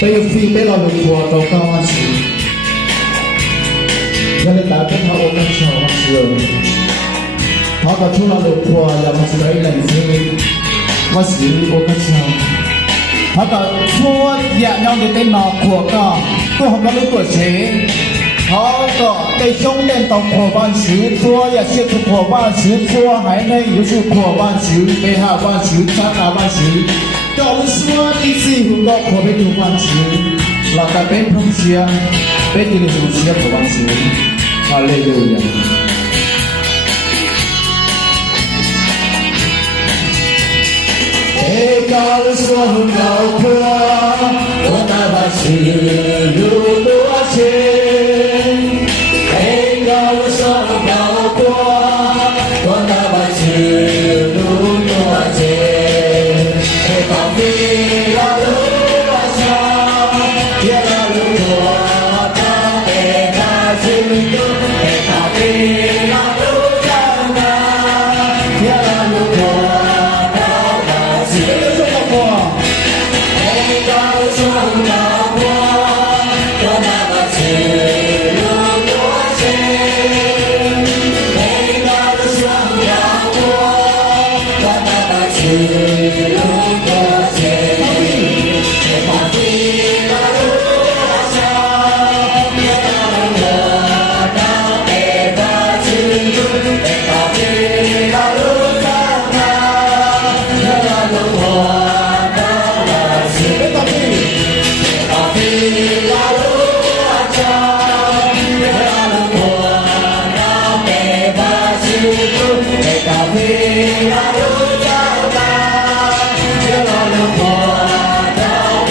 被飞被老人拖到高安市，那里大边他我跟上我是，他个出来人拖呀，我是来人飞，我是我跟上，他个拖呀，让你得拿过个，都好个路过去。好个，在兄弟到破万手拖呀，些出破万手拖，还能有出破万手，背下万手，上下万手。告诉我你是胡个破被破万手，那个被碰下，被你的手是破万手，哈利路亚。告诉我老婆，我那把是路多钱。告诉我老婆，我那把是路多钱。到底那路多长？也那路多长？那是路，到底那路长啊？也那路多长？那是路。告诉我老婆，我那把是路多钱。告诉我老婆，我那把是路多钱。到底那路多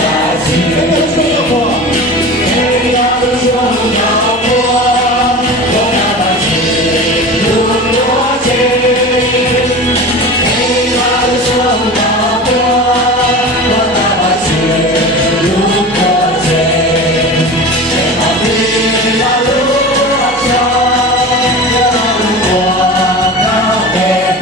长？也那路多长？那是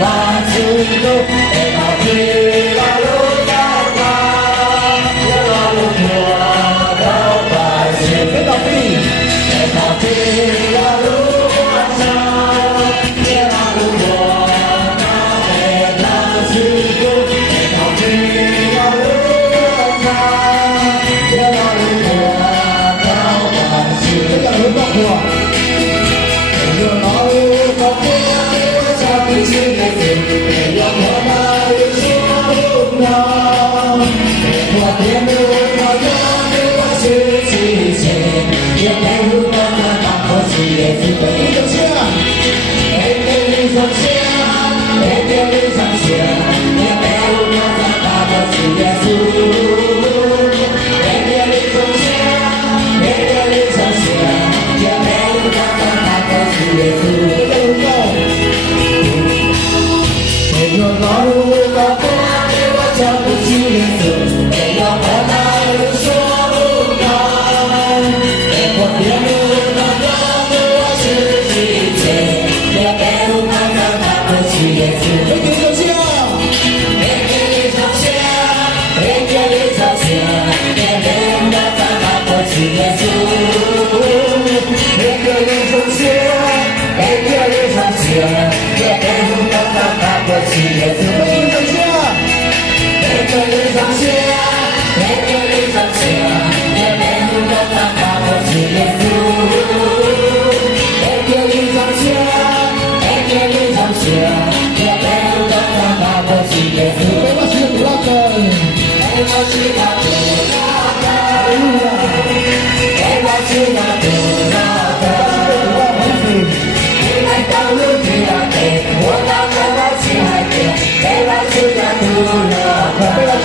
路，到底那路长啊？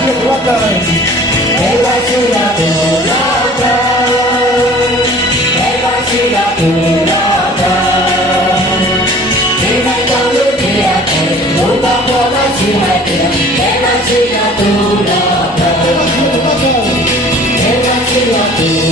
也那路多。Terima kasih.